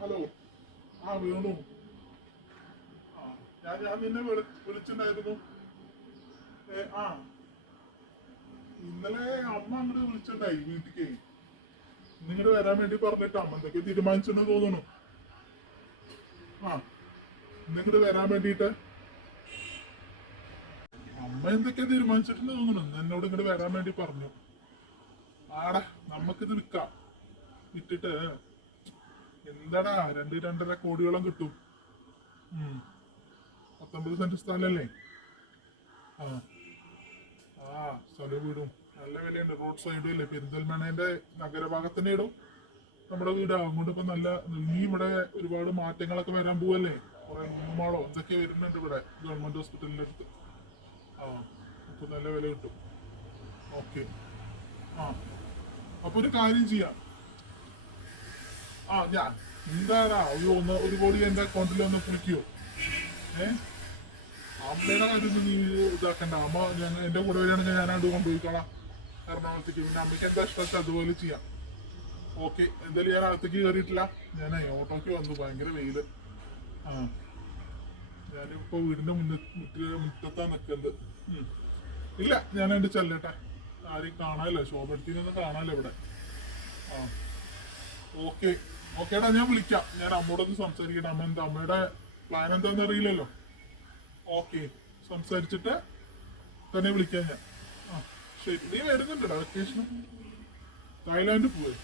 Hello. Venu. ഞാൻ നിന്നെ വിളിച്ചിട്ടുണ്ടായിരുന്നു. ആ ഇന്നലെ അമ്മ അങ്ങോട്ട് വിളിച്ചിട്ടുണ്ടായി വീട്ടിക്ക്. നിങ്ങോട്ട് വരാൻ വേണ്ടി പറഞ്ഞിട്ട് അമ്മ എന്തൊക്കെ തീരുമാനിച്ചെന്ന് തോന്നുന്നു. നിങ്ങോട്ട് വരാൻ വേണ്ടിട്ട് അമ്മ എന്തൊക്കെ തീരുമാനിച്ചിട്ടുണ്ടെന്ന് തോന്നുന്നു. എന്നോട് ഇങ്ങോട്ട് വരാൻ വേണ്ടി പറഞ്ഞു. നമുക്കിത് വിൽക്കാം. വിറ്റിട്ട് എന്താടാ 2-2.5 കോടിയോളം കിട്ടും. 19 സെന്റ് സ്ഥലല്ലേ. ആ സ്ഥലം വീടും നല്ല വിലയുണ്ട്. റോഡ് സൈഡും ഇല്ലേ, പെരിന്തൽമണ്ണേന്റെ നഗരഭാഗത്തന്നെ ഇടും നമ്മുടെ വീട്. അങ്ങോട്ട് ഇപ്പൊ നല്ല ഇനി ഇവിടെ ഒരുപാട് മാറ്റങ്ങളൊക്കെ വരാൻ പോവല്ലേ. കുറെ മാളോ എന്തൊക്കെ വരുന്നുണ്ട് ഇവിടെ ഗവൺമെന്റ് ഹോസ്പിറ്റലിന്റെ അടുത്ത്. അപ്പൊ നല്ല വില കിട്ടും. ഓക്കെ. അപ്പൊ ഒരു കാര്യം ചെയ്യാം. ഞാൻ എന്താടാ ഒരു കോടി എന്റെ അക്കൗണ്ടിൽ ഒന്ന് കുളിക്കോ? അമ്മയുടെ കാര്യം നീ ഇതാക്കണ്ട. അമ്മ എന്റെ കൂടെ വരികയാണെങ്കിൽ ഞാനത് കൊണ്ടുപോയിക്കോളാം എറണാകുളത്തേക്ക്. പിന്നെ അമ്മയ്ക്ക് എന്താ ഇഷ്ടം അതുപോലെ ചെയ്യാം. ഓക്കെ. എന്തായാലും ഞാൻ അകത്തേക്ക് കയറിയിട്ടില്ല. ഞാൻ ഓട്ടോക്ക് വന്നു. ഭയങ്കര വെയില്. ഞാനിപ്പോ വീടിന്റെ മുറ്റത്താ നിൽക്കുന്നത്. ഇല്ല, ഞാൻ എന്റെ ചെല്ലട്ടെ. ആരെയും കാണാനല്ലോ, ശോഭടുത്തിനൊന്നും കാണാനല്ലോ ഇവിടെ. ഓക്കേടാ, ഞാൻ വിളിക്കാം. ഞാൻ അമ്മയോടൊന്ന് സംസാരിക്കട്ടെ. അമ്മയുടെ പ്ലാൻ എന്താന്ന് അറിയില്ലല്ലോ. ഓക്കെ, സംസാരിച്ചിട്ട് തന്നെ വിളിക്കാം ഞാൻ. ശരി. നീ വരുന്നുണ്ടോ വെക്കേഷന്? തായ്ലാൻഡ് പോയി.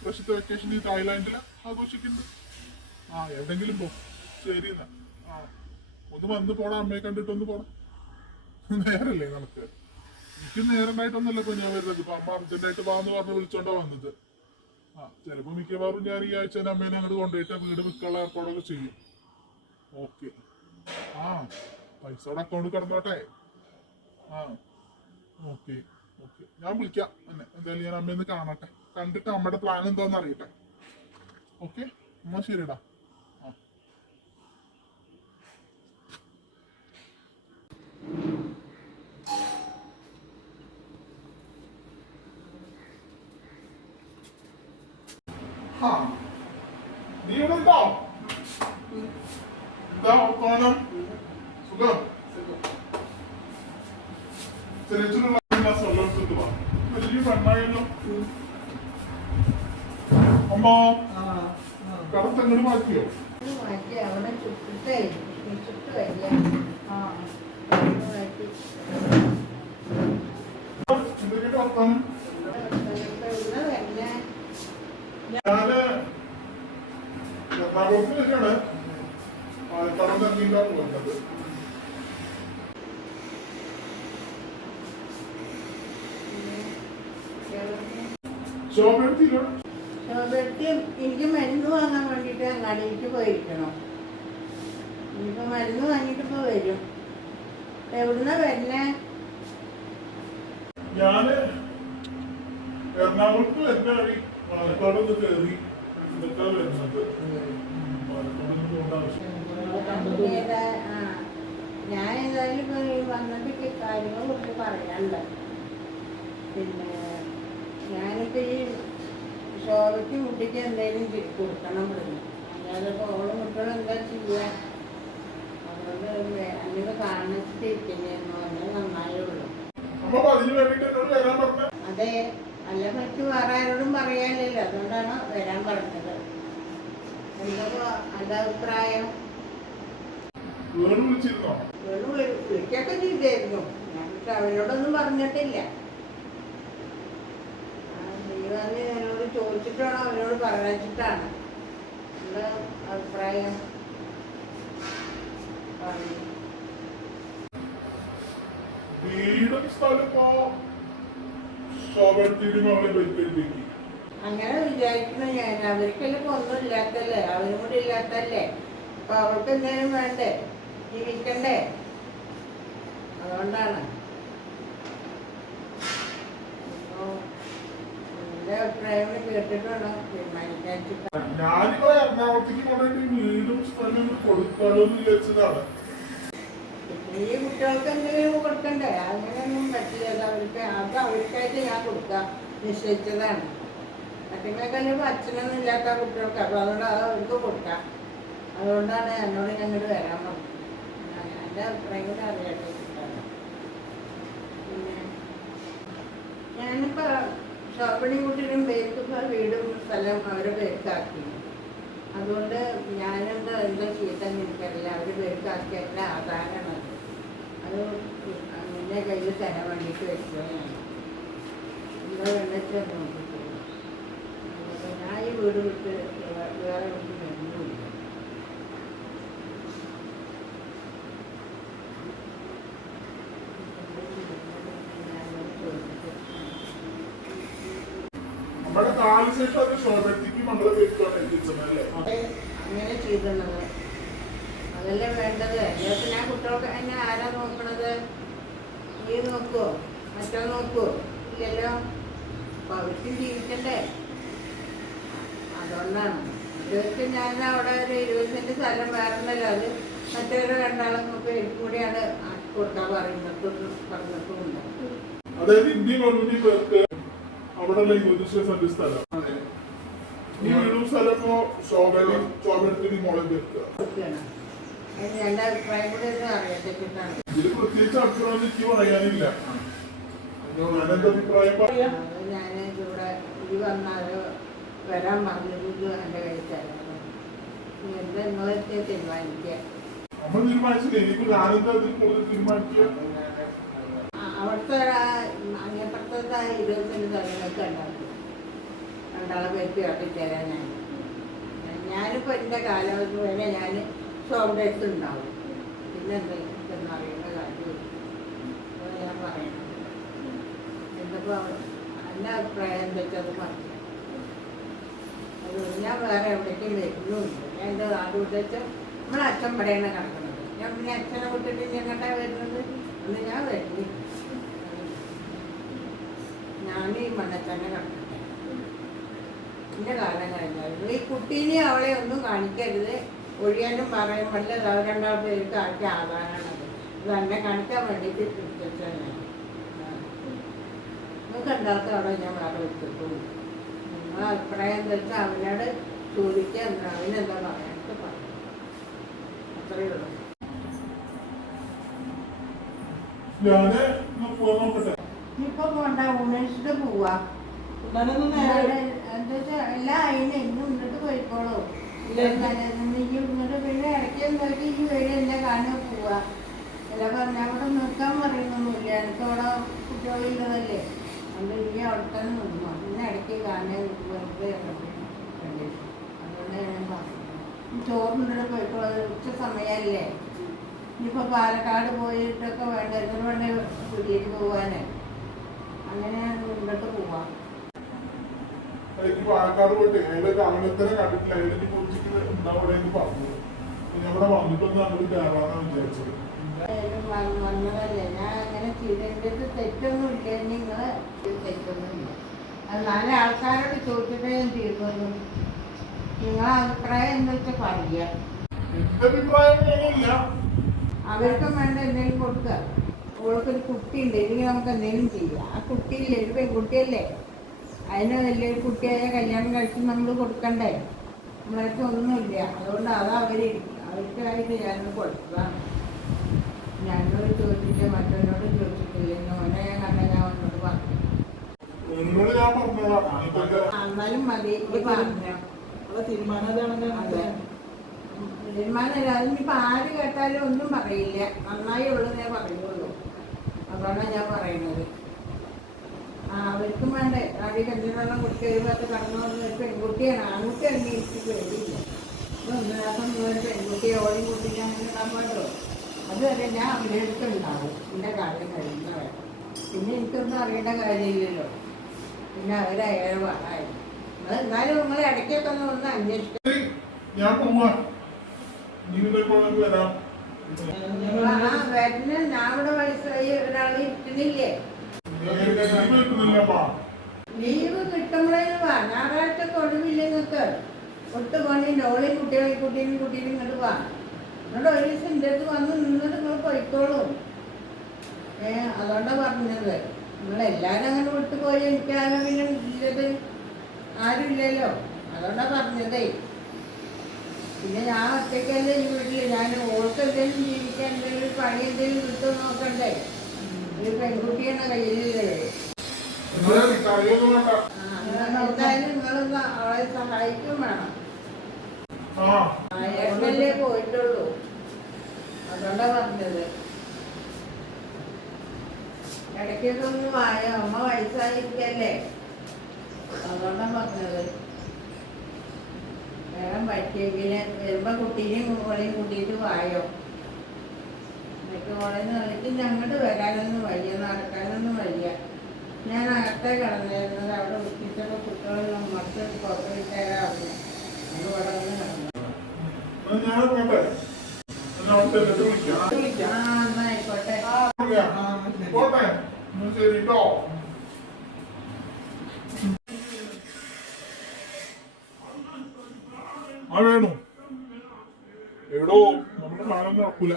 പ്രശ്നത്തെ വെക്കേഷൻ നീ തായ്ലാൻഡിലാ ആഘോഷിക്കുന്നത്? എവിടെങ്കിലും പോ. ശരി എന്നാ. ഒന്ന് വന്ന് പോടാ. അമ്മയെ കണ്ടിട്ടൊന്ന് പോടാ. നേരല്ലേ നമുക്ക്? എനിക്ക് നേരണ്ടായിട്ടൊന്നല്ല ഇപ്പൊ ഞാൻ വരുന്നത്. ഇപ്പൊ അമ്മ അർജന്റായിട്ട് പോകാന്ന് പറഞ്ഞ് വിളിച്ചോണ്ടാ വന്നത്. ചിലപ്പോ മിക്കവാറും ഞാൻ ഈ ആഴ്ച അമ്മേനെ അങ്ങോട്ട് കൊണ്ടുപോയിട്ട് വീട് വിൽക്കാനുള്ള ഏർപ്പാടൊക്കെ ചെയ്യും. ഓക്കെ. പൈസയുടെ അക്കൗണ്ട് കിടന്നോട്ടെ. ഓക്കെ. ഞാൻ വിളിക്കാം എന്നെ. എന്തായാലും ഞാൻ അമ്മയൊന്ന് കാണട്ടെ. കണ്ടിട്ട് അമ്മയുടെ പ്ലാൻ എന്താന്ന് അറിയട്ടെ. ഓക്കെ, എന്നാ ശരിടാ. നീ ഇവിടെ ഉണ്ടോ? എന്താ വർത്തമാനം? സുഖം. ചെറിയ ഗ്ലാസ് വെള്ളം എടുത്തിട്ട് വാ. വലിയ പെണ്ണായല്ലോ അമ്മ. കടത്തങ്ങോട്ട് മാറ്റിയോ? എന്തൊക്കെയാ വർത്താനം? ഞാന് എറണാകുളത്തിലേക്കാണ്. പാലക്കാട് ഇറങ്ങിയിട്ടാണ് പോകുന്നത്. എനിക്ക് മരുന്ന് വാങ്ങാൻ വേണ്ടിട്ട് അങ്ങാടിയിലേക്ക് പോയിരിക്കണം. ഇനിയിപ്പോ മരുന്ന് വാങ്ങിട്ട് ഇപ്പൊ വരും. എവിടുന്നാ വരുന്നേ? ഞാന് എറണാകുളത്ത് വരുന്ന വഴി പാലക്കാട് ഒന്ന് കയറി ഇതൊക്കെ വരുന്നത്. ഞാൻ ഏതായാലും ഇപ്പൊ വന്നിട്ട് കാര്യങ്ങളെ കുറിച്ച് പറയാനുണ്ട്. പിന്നെ ഞാനിപ്പോ ഈ ശോഭയ്ക്ക് കുട്ടിക്ക് എന്തെങ്കിലും കൊടുക്കണം പറഞ്ഞു. അല്ലാതെ ഓളും കുട്ടികളും എന്താ ചെയ്യാ? അതുകൊണ്ട് അല്ലെങ്കിൽ കാണിച്ചിട്ടിരിക്കുന്നു. അങ്ങനെ നന്നായുള്ളൂ. അതെ, അല്ല മറ്റു വേറെ ആരോടും പറയാനില്ലല്ലോ. അതുകൊണ്ടാണ് വരാൻ പറഞ്ഞത്. എന്താ എന്റെ അഭിപ്രായം? വിളിക്കൊക്കെ ചെയ്തായിരുന്നു. ഞാൻ അവരോടൊന്നും പറഞ്ഞിട്ടില്ല. നീ എന്നോട് ചോദിച്ചിട്ടാണോ അവരോട് പറഞ്ഞിട്ടാണ്? എന്താ അഭിപ്രായം? അങ്ങനെ വിചാരിക്കുന്ന ഞാൻ. അവർക്കെല്ലാം ഇപ്പൊ ഒന്നും ഇല്ലാത്തല്ലേ, അവരും കൂടി ഇല്ലാത്തല്ലേ. അപ്പൊ അവർക്ക് എന്തെങ്കിലും വേണ്ടേ, ജീവിക്കണ്ടേ? അതുകൊണ്ടാണ്. എന്റെ അഭിപ്രായം കേട്ടിട്ടാണോ തീരുമാനിക്കാൻ? ഞാനിപ്പോ എറണാകുളത്തേക്ക് കൊണ്ടുപോയിട്ട് വീടും സ്ഥലം കൊടുക്കാലോന്ന് വിചാരിച്ചതാണ്. ഈ കുട്ടികൾക്ക് എന്തെങ്കിലും കൊടുക്കണ്ടേ? അങ്ങനെയൊന്നും പറ്റില്ല. അത് അവർക്കായിട്ട് ഞാൻ കൊടുക്കാൻ നിശ്ചയിച്ചതാണ്. മറ്റുള്ളവർക്കെല്ലാം അച്ഛനൊന്നും ഇല്ലാത്ത കുട്ടികൾക്ക് അപ്പോൾ അതുകൊണ്ട് അത് അവർക്ക് കൊടുക്കാം. അതുകൊണ്ടാണ് എന്നോട് ഞങ്ങോട്ട് വരാൻ പറഞ്ഞത്. എൻ്റെ അഭിപ്രായം കൂടെ അറിയാട്ടെ. പിന്നെ ഞാനിപ്പോൾ ഷോപ്പിണി കുട്ടിയും പേർക്കിപ്പോൾ വീടും സ്ഥലം അവരുടെ പേർക്കാക്കി. അതുകൊണ്ട് ഞാനെന്താ ചെയ്തെന്ന് എനിക്കറിയില്ല. അവർ പേർക്കാക്കി എൻ്റെ ആധാരമാണ് അത് നിന്നെ കയ്യിൽ തരാൻ വേണ്ടിയിട്ട് വെച്ചോ. ഞാൻ എന്താ വേണ്ടെന്ന് നോക്കിയിട്ട് ഞാൻ ഈ വീട് വിട്ട് വേറെ വീട്ടിൽ വരുന്നുമില്ല. നമ്മുടെ നാല് സെറ്റ് അത് ഷോർബത്തിക്ക് നമ്മളെ വെച്ചല്ലേ അങ്ങനെ ചെയ്തിട്ടുള്ളത് അതല്ലേ വേണ്ടത്. അല്ലെങ്കിൽ ഞാൻ കുട്ടികൾക്ക് എന്നെ ആരാ നോക്കണത്? നീ നോക്കുവോ? മറ്റോ നോക്കുവോ? ഇല്ലല്ലോ. അപ്പോൾ അവർക്കും ജീവിക്കണ്ടേ. അതുകൊണ്ടാണ് ഇവർക്ക് ഞാൻ അവിടെ ഒരു 20 സെന്റ് സ്ഥലം വേറെന്നല്ലോ. അത് മറ്റൊരു രണ്ടാളും പേരും കൂടിയാണ് കൊടുക്കാൻ പറഞ്ഞിട്ടുമുണ്ട്. അതായത് ഇന്ത്യൻ ഗവൺമെന്റ് പേർക്ക് അവിടെ 20 സെന്റ് സ്ഥലം ഈ വീടും സ്ഥലം ഇപ്പോ ഷോബത്തിന് മോളെ പേർക്ക്. എൻ്റെ അഭിപ്രായം കൂടി ഒന്ന് അറിയത്തേക്കിട്ടാണ്. ഇതിൽ പ്രത്യേകിച്ച് അഭിപ്രായം എനിക്ക് പറയാനില്ല. ഞാനെന്റെ അഭിപ്രായം പറയാം. ഞാൻ ഇവിടെ ഇത് വന്നാലോ വരാൻ പറഞ്ഞത് എൻ്റെ കയ്യിൽ തരാം. എന്താ നിങ്ങളൊക്കെ തീരുമാനിക്കുക. നമ്മൾ തീരുമാനിച്ചില്ല. എനിക്ക് ഞാനെന്താ അതിൽ കൂടുതൽ തീരുമാനിക്കുക. അവിടുത്തെ അങ്ങപ്പുറത്തെ 20 സെന്റ് സ്ഥലങ്ങളൊക്കെ ഉണ്ടാക്കും. രണ്ടാളെ പേർക്ക് ഇറക്കിത്തരാൻ ഞാനിപ്പോൾ എൻ്റെ കാലാവധി വരെ ഞാൻ ഷോപ്പിൻ്റെ ഉണ്ടാവും. പിന്നെ എന്തെങ്കിലും അറിയേണ്ട കാര്യമില്ല. അപ്പോൾ ഞാൻ പറയണം. എന്തിപ്പോൾ എൻ്റെ അഭിപ്രായം എന്താ വെച്ചാൽ അത് പറഞ്ഞു. അത് ഞാൻ വേറെ എവിടേക്കും വരുന്നുമില്ല. ഞാൻ എൻ്റെ നാട് വിട്ടേച്ച് നമ്മളെ അച്ഛൻ പടയാണ് കിടക്കുന്നത്. ഞാൻ പിന്നെ അച്ഛനെ വിട്ടിട്ട് ഞങ്ങട്ടാണ് വരുന്നത്. അന്ന് ഞാൻ വരുന്നു. ഞാൻ ഈ മണ്ണത്തന്നെ കിടക്കട്ടെ. എൻ്റെ കാലം കഴിഞ്ഞായിരുന്നു. ഈ കുട്ടീനെ അവളെ ഒന്നും കാണിക്കരുത്. ഒഴിയാനും പറയാൻ പറ്റില്ല. അവർ രണ്ടാൾ പേർക്ക് ആക്കി ആധാരമാണത്. അത് എന്നെ കാണിക്കാൻ വേണ്ടിയിട്ട് പിടിച്ചാൽ നിങ്ങൾക്ക് രണ്ടാൾക്ക് അവിടെ ഞാൻ വേറെ വെച്ചിട്ടുള്ളൂ. നിങ്ങളെ അഭിപ്രായം എന്താ വെച്ചാൽ അവനോട് ചോദിക്കുക. അവനെന്താ പറയാനൊക്കെ പറയും. അത്രയേ ഉള്ളൂ. ഞാന് നോക്കട്ടെ. ഇപ്പൊ പോണ്ട. ഊണേഴ്സിട്ട് പോവാ. എന്താ വെച്ചാ എല്ലാം അതിന് ഇന്നും ഇന്നിട്ട് പോയിക്കോളൂ. ഇങ്ങോട്ട് പിന്നെ ഇടയ്ക്ക് നോക്കി ഈ വഴി എന്നെ കാണുക പോവാ. എല്ലാം പറഞ്ഞാൽ അവിടെ നിൽക്കാൻ പറയുന്നൊന്നുമില്ല. എനിക്ക് അവിടെ കുട്ടികളില്ലതല്ലേ. അതുകൊണ്ട് ഇനി അവിടെ തന്നെ നിന്നു. പിന്നെ ഇടയ്ക്ക് കാണാൻ വെറുതെ കണ്ടിട്ട് അതുകൊണ്ട് ഞാൻ പറഞ്ഞു ചോറിൻ്റെ പോയിക്കോളൂ. ഉച്ച സമയമല്ലേ. ഇനിയിപ്പോൾ പാലക്കാട് പോയിട്ടൊക്കെ വേണ്ട. ഇതിന് വേണ്ട പുതിയത് പോവാനേ. അങ്ങനെ മുന്നോട്ട് പോവാം. എനിക്ക് പാലക്കാട് പോയിട്ട് അതിലൊക്കെ അവലത്തനെ കണ്ടിട്ടില്ല. അതിലേക്ക് കുറിച്ചിട്ട് എന്താ പറയുന്നത് പറഞ്ഞത്. ഞാൻ ഇവിടെ വന്നിട്ടൊന്നും അങ്ങോട്ട് കയറാന്നാണ് വിചാരിച്ചത്. വന്നതല്ലേ. ഞാൻ അങ്ങനെ ചെയ്തതിൻ്റെ തെറ്റൊന്നും ഇല്ല. നിങ്ങൾ തെറ്റൊന്നും ഇല്ല. അത് 4 ആൾക്കാരോട് ചോദിച്ചിട്ടേ ഞാൻ തീർന്നു. നിങ്ങളെ അഭിപ്രായം എന്താ വെച്ചാൽ പറയുക. എന്റെ അഭിപ്രായം ഒന്നുമില്ല. അവർക്കും വേണ്ട എന്തെങ്കിലും കൊടുക്കുക. ഓൾക്കൊരു കുട്ടിയുണ്ട്. ഇല്ലെങ്കിൽ നമുക്ക് എന്തെങ്കിലും ചെയ്യാം. ആ കുട്ടിയില്ലേ, ഒരു പെൺകുട്ടിയല്ലേ. അതിന് വലിയൊരു കുട്ടിയായ കല്യാണം കഴിച്ച് നമ്മൾ കൊടുക്കണ്ടേ. നമ്മളൊക്കെ ഒന്നുമില്ല. അതുകൊണ്ട് അതാ അവർക്കായിട്ട് ഞാനൊന്ന് കൊടുത്തതാണ്. ഞങ്ങളോട് ചോദിച്ചിട്ട് മറ്റവനോട് ചോദിച്ചിട്ടില്ല. ഓനെ ഞാൻ കണ്ട ഞാൻ അവനോട് പറഞ്ഞു. എന്നാലും മതി. പറഞ്ഞു തീരുമാനമല്ല. അതിനിപ്പോൾ ആര് കേട്ടാലും ഒന്നും പറയില്ല. നന്നായി ഉള്ളതേ പറയുള്ളൂ. അതാണ് ഞാൻ പറയുന്നത്. അവർക്കും വേണ്ടേ. ആദ്യ കല്യാണം കുട്ടി ഒരു ഭാഗത്ത് കടന്നു വന്ന ഒരു പെൺകുട്ടിയാണ്. ആൺകുട്ടി അന്വേഷിച്ച് പേടിയില്ല. ഒന്നിനാസം മുഴുവൻ പെൺകുട്ടിയെ ഓയും കുട്ടിക്ക് അങ്ങനെ ഇടാൻ പാടുള്ളൂ. അതുവരെ ഞാൻ അവരുടെ അടുത്ത് ഉണ്ടാവും. എൻ്റെ കാര്യം കഴിയുന്നവരെ. പിന്നെ എനിക്കൊന്നും അറിയേണ്ട കാര്യമില്ലല്ലോ. പിന്നെ അവരേറെ പാടായി. എന്നാലും നിങ്ങൾ ഇടയ്ക്കൊക്കെ ഒന്ന് അന്വേഷിക്കാം. ഞാൻ പോവാ. വരാം. വരുന്ന ഞാൻ ഇവിടെ വയസ്സായി ഒരാൾ ഇരിക്കുന്നില്ലേ. ലീവ് കിട്ടുമ്പോഴേ വാ. ഞായറാഴ്ച ഒഴിവില്ല നിങ്ങൾക്ക്. ഒട്ട് പണി ഓളി കുട്ടിയും ഇങ്ങോട്ട് വാ. എന്നിട്ട് ഒരു ദിവസം എൻ്റെ അടുത്ത് വന്ന് നിന്നിട്ട് നിങ്ങൾ പോയിക്കോളൂ. അതുകൊണ്ടാണ് പറഞ്ഞത്. നിങ്ങളെല്ലാവരും അങ്ങനെ വിട്ടു പോയി എനിക്കാകെ പിന്നെ ഇല്ലത്. ആരുമില്ലല്ലോ, അതുകൊണ്ടാ പറഞ്ഞതേ. പിന്നെ ഞാൻ ഒറ്റയ്ക്കല്ലേ ഈ വീട്ടിൽ, ഞാൻ ഓൾക്ക് എന്തെങ്കിലും ജീവിക്കാൻ എന്തെങ്കിലും പണി എന്തെങ്കിലും കിട്ടും നോക്കണ്ടേ. ഒരു പെൺകുട്ടിയാണ് കയ്യിലുള്ളത്. എന്തായാലും നിങ്ങളൊന്ന് അവളെ സഹായിക്കും വേണം. ഏട്ടനല്ലേ പോയിട്ടുള്ളൂ, അതുകൊണ്ടാ പറഞ്ഞത്. ഇടയ്ക്കൊക്കെ ഒന്ന് വായോ, അമ്മ വയസ്സായിരിക്കല്ലേ, അതുകൊണ്ടാ പറഞ്ഞത്. വേഗം പറ്റിയെങ്കില് വരുമ്പോ കുട്ടീനെയും മോളെയും കൂട്ടിയിട്ട് വായോ. എന്നിട്ട് മോളെന്ന് പറഞ്ഞിട്ട് ഞങ്ങോട്ട് വരാനൊന്നും വയ്യ, നടക്കാനൊന്നും വയ്യ. ഞാൻ അകത്തെ കിടന്നിരുന്നത്, അവിടെ ഉച്ചിട്ടപ്പോൾ കുട്ടികളൊന്നും മറ്റ് പുറത്തുവിട്ടേരാ പറഞ്ഞു. ഞങ്ങൾ ഇവിടെ വന്ന് കിടന്നു. എന്നായിക്കോട്ടെ. വേണു എടോ, നമ്മുടെ കാലം നടക്കൂല.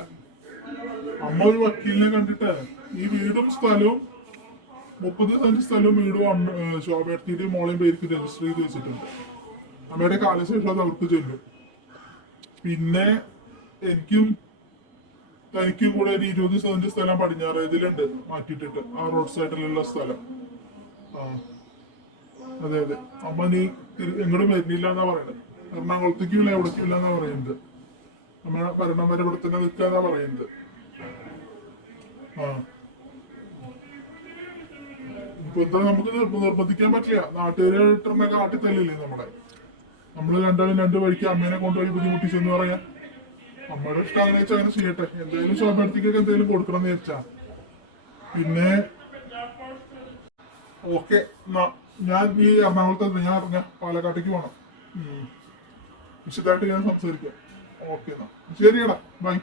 അമ്മ ഒരു വക്കീലിനെ കണ്ടിട്ട് ഈ വീടും സ്ഥലവും 30 സെന്റ് സ്ഥലവും വീടും ശോഭയത്തിന്റെയും മോളെയും പേർക്ക് രജിസ്റ്റർ ചെയ്ത് വെച്ചിട്ടുണ്ട്. അമ്മയുടെ കാലശേഷം അത് അവർക്ക് ചെല്ലും. പിന്നെ തനിക്കും കൂടെ ഒരു 20 സെന്റ് സ്ഥലം പടിഞ്ഞാറ് ഇതിലുണ്ട് മാറ്റിയിട്ടിട്ട്, ആ റോഡ് സൈഡിലുള്ള സ്ഥലം. അതെ അതെ, അമ്മ നീ എങ്ങോട്ടും വരുന്നില്ല എന്നാ പറയുന്നത്. എറണാകുളത്തേക്കില്ല, എവിടേക്കില്ല എന്നാ പറയുന്നത്. അമ്മ ഭരണം വരെ ഇവിടെ തന്നെ നിൽക്കാന്നാ പറയുന്നത്. ഇപ്പൊ എന്താ നമുക്ക് നിർബന്ധിക്കാൻ പറ്റില്ല. നാട്ടുകാരായിട്ടൊക്കെ കാട്ടിത്തല്ലില്ലേ നമ്മള് രണ്ടാളും 2 വഴിക്ക് അമ്മേനെ കൊണ്ടുപോയി ബുദ്ധിമുട്ടിച്ചെന്ന് പറയാം. അമ്മയുടെ ഇഷ്ടം അങ്ങനെ വെച്ചാൽ അങ്ങനെ ചെയ്യട്ടെ. എന്തായാലും ശോഭയത്തിക്കൊക്കെ എന്തെങ്കിലും കൊടുക്കണം എന്ന് വിചാരിച്ചാ. പിന്നെ ഓക്കെ, ഞാൻ ഈ എറണാകുളത്ത് ഞാൻ അറിഞ്ഞ പാലക്കാട്ടേക്ക് പോണം. വിശദമായിട്ട് ഞാൻ സംസാരിക്കാം. ഓക്കെ, എന്നാ ശരിയടാ, ബൈ.